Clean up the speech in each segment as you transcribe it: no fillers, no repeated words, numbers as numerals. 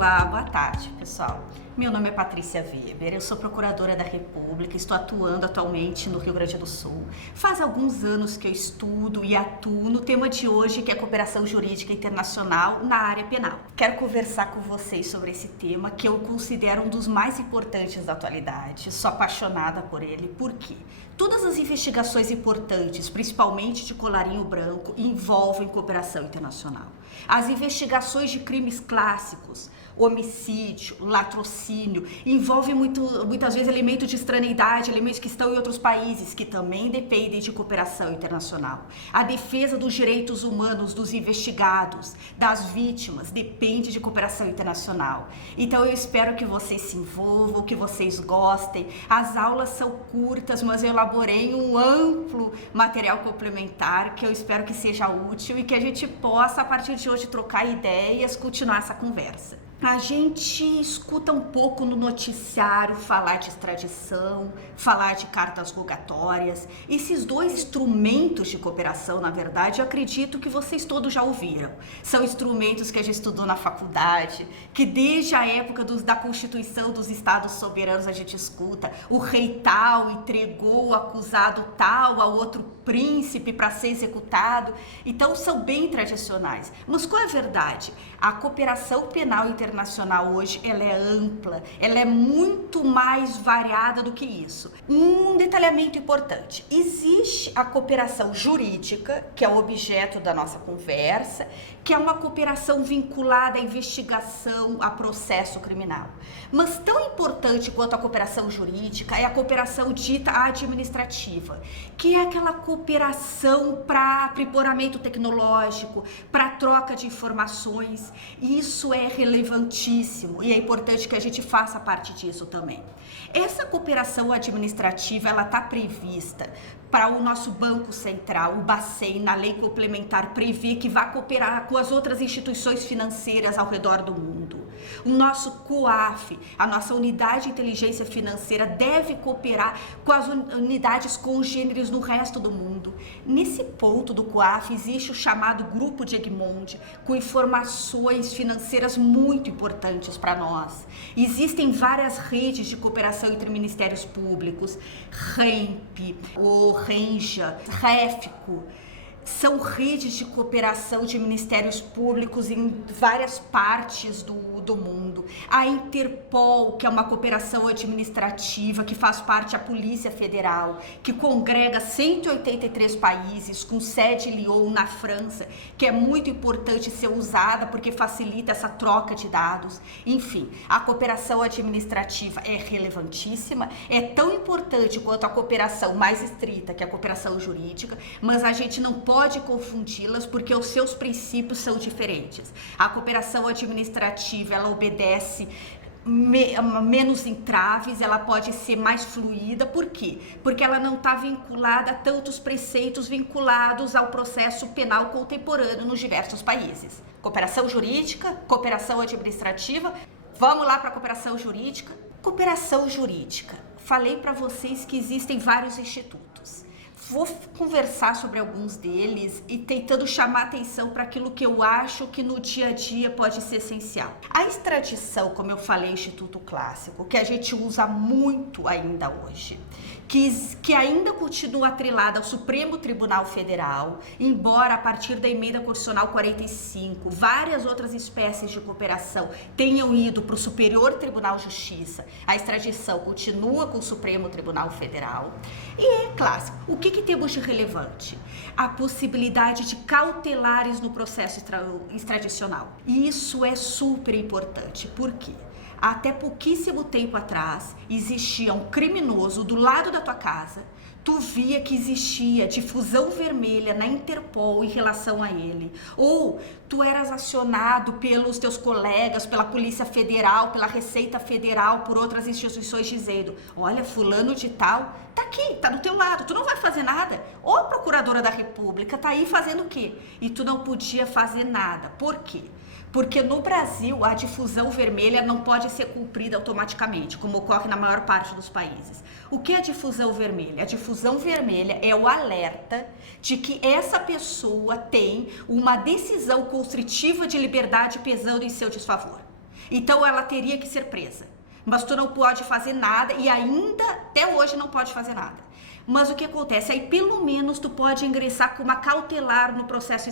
Olá, boa tarde, pessoal. Meu nome é Patrícia Weber, eu sou procuradora da República, estou atuando atualmente no Rio Grande do Sul. Faz alguns anos que eu estudo e atuo no tema de hoje, que é a cooperação jurídica internacional na área penal. Quero conversar com vocês sobre esse tema, que eu considero um dos mais importantes da atualidade. Sou apaixonada por ele, por quê? Todas as investigações importantes, principalmente de colarinho branco, envolvem cooperação internacional. As investigações de crimes clássicos, homicídio, latrocínio, envolve muitas vezes elementos de extraneidade, elementos que estão em outros países, que também dependem de cooperação internacional. A defesa dos direitos humanos dos investigados, das vítimas, depende de cooperação internacional. Então eu espero que vocês se envolvam, que vocês gostem. As aulas são curtas, mas eu elaborei um amplo material complementar que eu espero que seja útil e que a gente possa, a partir de hoje, trocar ideias, continuar essa conversa. A gente escuta um pouco no noticiário falar de extradição, falar de cartas rogatórias. Esses dois instrumentos de cooperação, na verdade, eu acredito que vocês todos já ouviram. São instrumentos que a gente estudou na faculdade, que desde a época da Constituição dos Estados Soberanos a gente escuta. O rei tal entregou o acusado tal a outro príncipe para ser executado. Então são bem tradicionais. Mas qual é a verdade? A cooperação penal internacional hoje, ela é ampla, ela é muito mais variada do que isso. Um detalhamento importante: existe a cooperação jurídica, que é o objeto da nossa conversa, que é uma cooperação vinculada à investigação, a processo criminal. Mas tão importante quanto a cooperação jurídica é a cooperação dita administrativa, que é aquela cooperação para aprimoramento tecnológico, para troca de informações. Isso é relevantíssimo e é importante que a gente faça parte disso também. Essa cooperação administrativa, ela está prevista para o nosso Banco Central, o Bacen, na lei complementar, prevê que vai cooperar com as outras instituições financeiras ao redor do mundo. O nosso COAF, a nossa Unidade de Inteligência Financeira, deve cooperar com as unidades congêneres no resto do mundo. Nesse ponto do COAF existe o chamado Grupo de Egmont, com informações financeiras muito importantes para nós. Existem várias redes de cooperação entre ministérios públicos, REMP, o RENJA, REFCO. São redes de cooperação de ministérios públicos em várias partes do mundo. A Interpol, que é uma cooperação administrativa que faz parte da Polícia Federal, que congrega 183 países, com sede em Lyon, na França, que é muito importante ser usada porque facilita essa troca de dados. Enfim, a cooperação administrativa é relevantíssima, é tão importante quanto a cooperação mais estrita, que é a cooperação jurídica, mas a gente não pode confundi-las porque os seus princípios são diferentes. A cooperação administrativa, ela obedece menos entraves, ela pode ser mais fluida. Por quê? Porque ela não está vinculada a tantos preceitos vinculados ao processo penal contemporâneo nos diversos países. Cooperação jurídica, cooperação administrativa. Vamos lá para a cooperação jurídica. Cooperação jurídica. Falei para vocês que existem vários institutos. Vou conversar sobre alguns deles e tentando chamar atenção para aquilo que eu acho que no dia a dia pode ser essencial. A extradição, como eu falei, Instituto Clássico, que a gente usa muito ainda hoje, que ainda continua atrelada ao Supremo Tribunal Federal, embora a partir da Emenda Constitucional 45, várias outras espécies de cooperação tenham ido para o Superior Tribunal de Justiça, a extradição continua com o Supremo Tribunal Federal. E é clássico. O que temos de relevante? A possibilidade de cautelares no processo extradicional. E isso é super importante. Por quê? Até pouquíssimo tempo atrás, existia um criminoso do lado da tua casa, tu via que existia difusão vermelha na Interpol em relação a ele, ou tu eras acionado pelos teus colegas, pela Polícia Federal, pela Receita Federal, por outras instituições dizendo: olha, fulano de tal tá aqui, tá do teu lado, tu não vai fazer nada. Ou a Procuradora da República tá aí fazendo o quê? E tu não podia fazer nada. Por quê? Porque no Brasil a difusão vermelha não pode ser cumprida automaticamente, como ocorre na maior parte dos países. O que é a difusão vermelha? A difusão vermelha é o alerta de que essa pessoa tem uma decisão constritiva de liberdade pesando em seu desfavor. Então ela teria que ser presa. Mas tu não pode fazer nada e ainda até hoje não pode fazer nada. Mas o que acontece? Aí pelo menos tu pode ingressar com uma cautelar no processo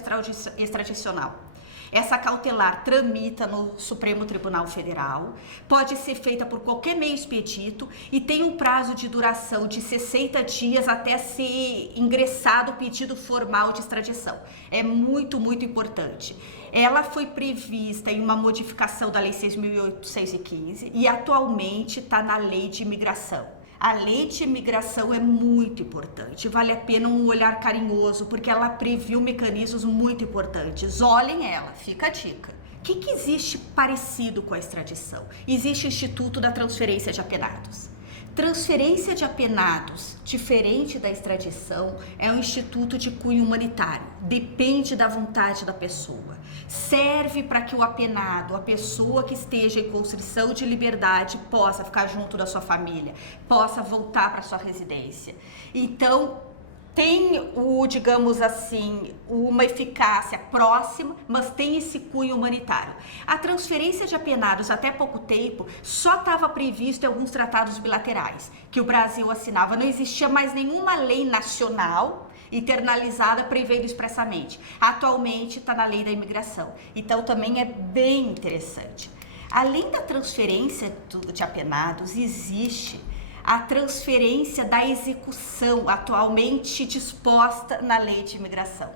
extradicional. Essa cautelar tramita no Supremo Tribunal Federal, pode ser feita por qualquer meio expedito e tem um prazo de duração de 60 dias até ser ingressado o pedido formal de extradição. É muito, muito importante. Ela foi prevista em uma modificação da Lei 6.815 e atualmente está na Lei de Imigração. A lei de imigração é muito importante, vale a pena um olhar carinhoso, porque ela previu mecanismos muito importantes. Olhem ela, fica a dica. O que existe parecido com a extradição? Existe o Instituto da Transferência de Apenados. Transferência de apenados, diferente da extradição, é um instituto de cunho humanitário, depende da vontade da pessoa. Serve para que o apenado, a pessoa que esteja em constrição de liberdade, possa ficar junto da sua família, possa voltar para sua residência. Então, tem digamos assim, uma eficácia próxima, mas tem esse cunho humanitário. A transferência de apenados até pouco tempo só estava previsto em alguns tratados bilaterais que o Brasil assinava. Não existia mais nenhuma lei nacional internalizada prevendo expressamente. Atualmente está na lei da imigração. Então também é bem interessante. Além da transferência de apenados, existe a transferência da execução, atualmente disposta na lei de imigração.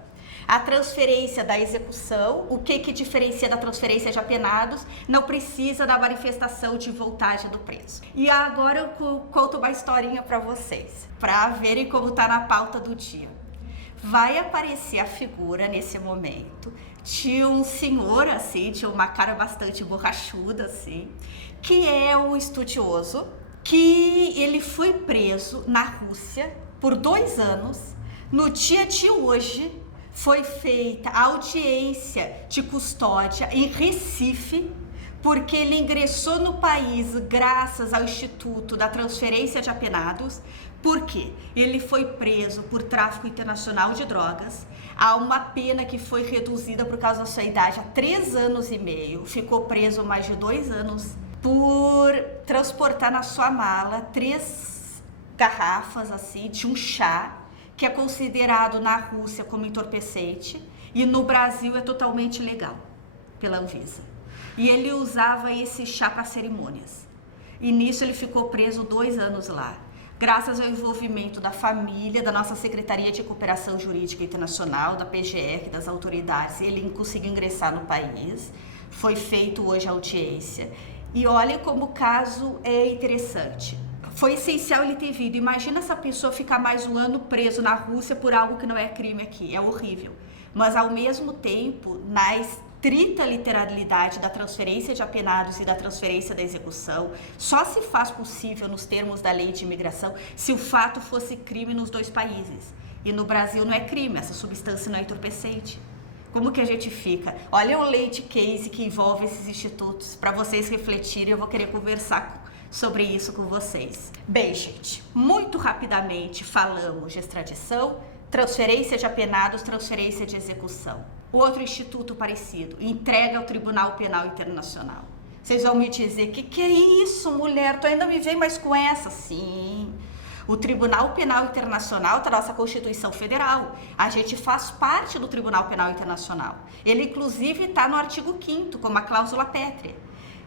A transferência da execução, o que diferencia da transferência de apenados? Não precisa da manifestação de vontade do preso. E agora eu conto uma historinha para vocês, para verem como está na pauta do dia. Vai aparecer a figura nesse momento de um senhor assim, de uma cara bastante borrachuda assim, que é um estudioso, que ele foi preso na Rússia por 2 anos. No dia de hoje foi feita a audiência de custódia em Recife, porque ele ingressou no país graças ao Instituto da Transferência de Apenados. Por quê? Ele foi preso por tráfico internacional de drogas. Há uma pena que foi reduzida por causa da sua idade a 3 anos e meio. Ficou preso mais de 2 anos por transportar na sua mala 3 garrafas assim de um chá que é considerado na Rússia como entorpecente e no Brasil é totalmente legal pela Anvisa. E ele usava esse chá para cerimônias. E nisso ele ficou preso 2 anos lá. Graças ao envolvimento da família, da nossa Secretaria de Cooperação Jurídica Internacional, da PGR, das autoridades, ele conseguiu ingressar no país. Foi feito hoje a audiência. E olha como o caso é interessante. Foi essencial ele ter vindo. Imagina essa pessoa ficar mais um ano preso na Rússia por algo que não é crime aqui. É horrível. Mas ao mesmo tempo, na estrita literalidade da transferência de apenados e da transferência da execução, só se faz possível nos termos da lei de imigração se o fato fosse crime nos 2 países. E no Brasil não é crime, essa substância não é entorpecente. Como que a gente fica? Olha o leite case que envolve esses institutos. Para vocês refletirem, eu vou querer conversar sobre isso com vocês. Bem, gente, muito rapidamente falamos de extradição, transferência de apenados, transferência de execução. Outro instituto parecido, entrega ao Tribunal Penal Internacional. Vocês vão me dizer, que é isso, mulher? Tu ainda me vem mais com essa? Sim. O Tribunal Penal Internacional está na nossa Constituição Federal. A gente faz parte do Tribunal Penal Internacional. Ele, inclusive, está no artigo 5º, como a cláusula pétrea.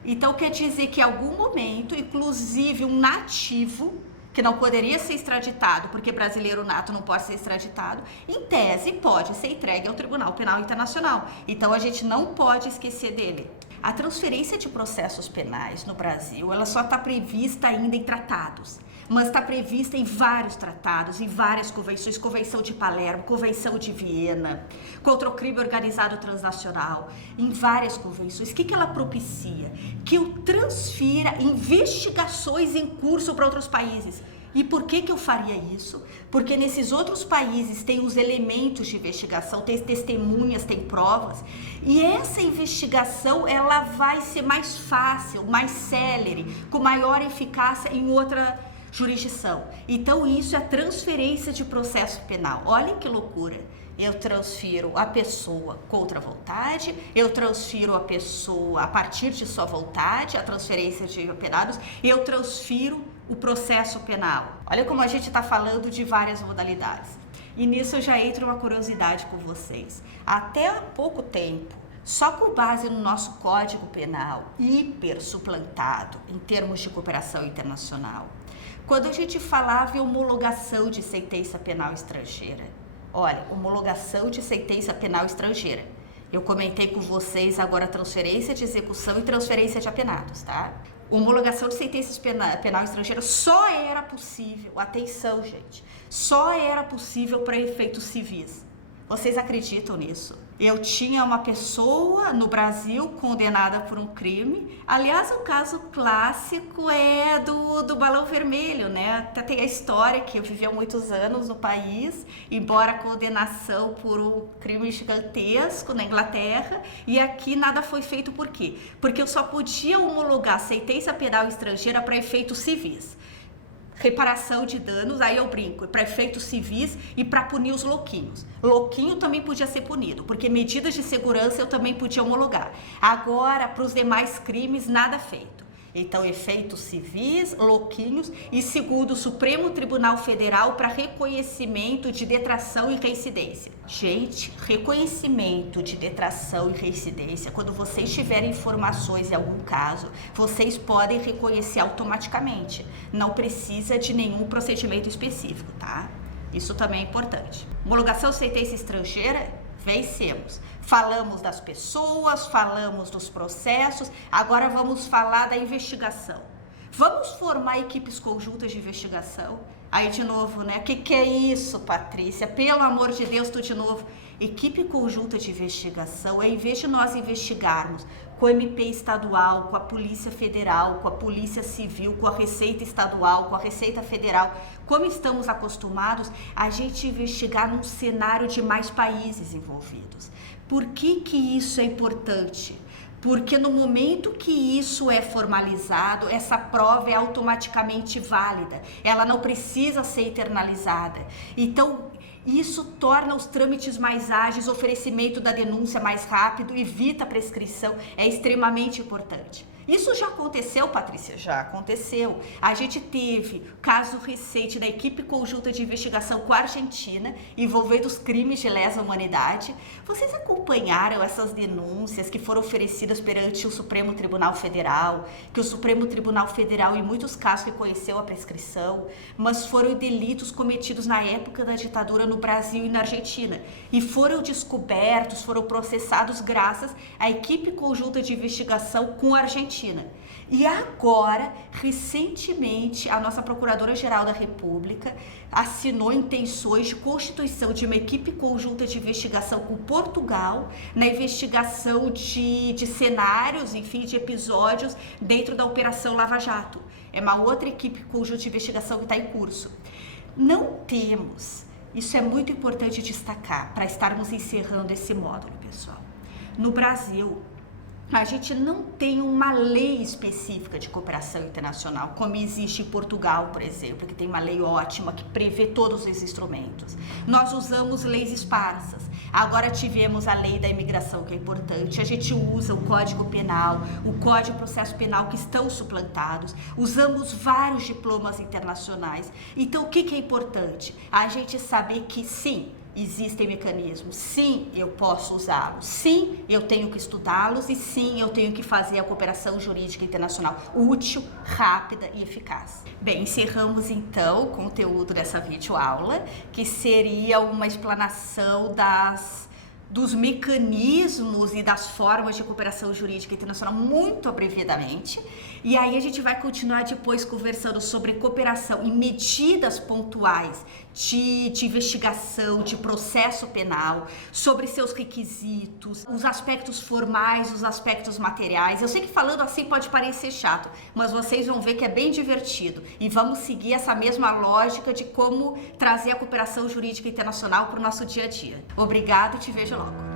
Então, quer dizer que em algum momento, inclusive um nativo, que não poderia ser extraditado, porque brasileiro nato não pode ser extraditado, em tese pode ser entregue ao Tribunal Penal Internacional. Então, a gente não pode esquecer dele. A transferência de processos penais no Brasil, ela só está prevista ainda em tratados. Mas está prevista em vários tratados, em várias convenções, Convenção de Palermo, Convenção de Viena, contra o crime organizado transnacional, em várias convenções. O que ela propicia? Que eu transfira investigações em curso para outros países. E por que eu faria isso? Porque nesses outros países tem os elementos de investigação, tem testemunhas, tem provas, e essa investigação ela vai ser mais fácil, mais célere, com maior eficácia em outra jurisdição. Então isso é a transferência de processo penal. Olhem que loucura. Eu transfiro a pessoa contra a vontade, eu transfiro a pessoa a partir de sua vontade, a transferência de apenados, eu transfiro o processo penal. Olha como a gente está falando de várias modalidades. E nisso eu já entro uma curiosidade com vocês. Até há pouco tempo, só com base no nosso Código Penal, hiper suplantado em termos de cooperação internacional, quando a gente falava em homologação de sentença penal estrangeira, olha, homologação de sentença penal estrangeira. Eu comentei com vocês agora transferência de execução e transferência de apenados, tá? Homologação de sentenças penal estrangeira só era possível, atenção gente, só era possível para efeitos civis. Vocês acreditam nisso? Eu tinha uma pessoa no Brasil condenada por um crime. Aliás, o caso clássico é do balão vermelho, né? Até tem a história que viveu muitos anos no país, embora a condenação por um crime gigantesco na Inglaterra, e aqui nada foi feito por quê? Porque eu só podia homologar sentença penal estrangeira para efeitos civis. Reparação de danos, aí eu brinco, para efeitos civis e para punir os louquinhos. Louquinho também podia ser punido, porque medidas de segurança eu também podia homologar. Agora, para os demais crimes, nada feito. Então, efeitos civis, louquinhos e segundo o Supremo Tribunal Federal para reconhecimento de detração e reincidência. Gente, reconhecimento de detração e reincidência, quando vocês tiverem informações em algum caso, vocês podem reconhecer automaticamente. Não precisa de nenhum procedimento específico, tá? Isso também é importante. Homologação de sentença estrangeira, vencemos. Falamos das pessoas, falamos dos processos, agora vamos falar da investigação. Vamos formar equipes conjuntas de investigação? Aí de novo, né? O que é isso, Patrícia? Pelo amor de Deus, tu de novo. Equipe conjunta de investigação é, em vez de nós investigarmos com o MP estadual, com a Polícia Federal, com a Polícia Civil, com a Receita Estadual, com a Receita Federal, como estamos acostumados, a gente investigar num cenário de mais países envolvidos. Por que isso é importante? Porque no momento que isso é formalizado, essa prova é automaticamente válida, ela não precisa ser internalizada. Então, isso torna os trâmites mais ágeis, o oferecimento da denúncia mais rápido, evita a prescrição, é extremamente importante. Isso já aconteceu, Patrícia? Já aconteceu. A gente teve caso recente da equipe conjunta de investigação com a Argentina, envolvendo os crimes de lesa humanidade. Vocês acompanharam essas denúncias que foram oferecidas perante o Supremo Tribunal Federal, que o Supremo Tribunal Federal, em muitos casos, reconheceu a prescrição, mas foram delitos cometidos na época da ditadura no Brasil e na Argentina, e foram descobertos, foram processados graças à equipe conjunta de investigação com a Argentina. E agora, recentemente, a nossa Procuradora-Geral da República assinou intenções de constituição de uma equipe conjunta de investigação com Portugal na investigação de cenários, enfim, de episódios dentro da Operação Lava Jato. É uma outra equipe conjunta de investigação que está em curso. Não temos, isso é muito importante destacar para estarmos encerrando esse módulo, pessoal. No Brasil, a gente não tem uma lei específica de cooperação internacional, como existe em Portugal, por exemplo, que tem uma lei ótima que prevê todos os instrumentos. Nós usamos leis esparsas. Agora tivemos a lei da imigração, que é importante. A gente usa o Código Penal, o Código de Processo Penal, que estão suplantados. Usamos vários diplomas internacionais. Então, o que é importante? A gente saber que, sim, existem mecanismos, sim, eu posso usá-los, sim, eu tenho que estudá-los e sim, eu tenho que fazer a cooperação jurídica internacional útil, rápida e eficaz. Bem, encerramos então o conteúdo dessa videoaula, que seria uma explanação dos mecanismos e das formas de cooperação jurídica internacional muito abreviadamente. E aí a gente vai continuar depois conversando sobre cooperação em medidas pontuais de investigação, de processo penal, sobre seus requisitos, os aspectos formais, os aspectos materiais. Eu sei que falando assim pode parecer chato, mas vocês vão ver que é bem divertido. E vamos seguir essa mesma lógica de como trazer a cooperação jurídica internacional para o nosso dia a dia. Obrigado e te vejo logo.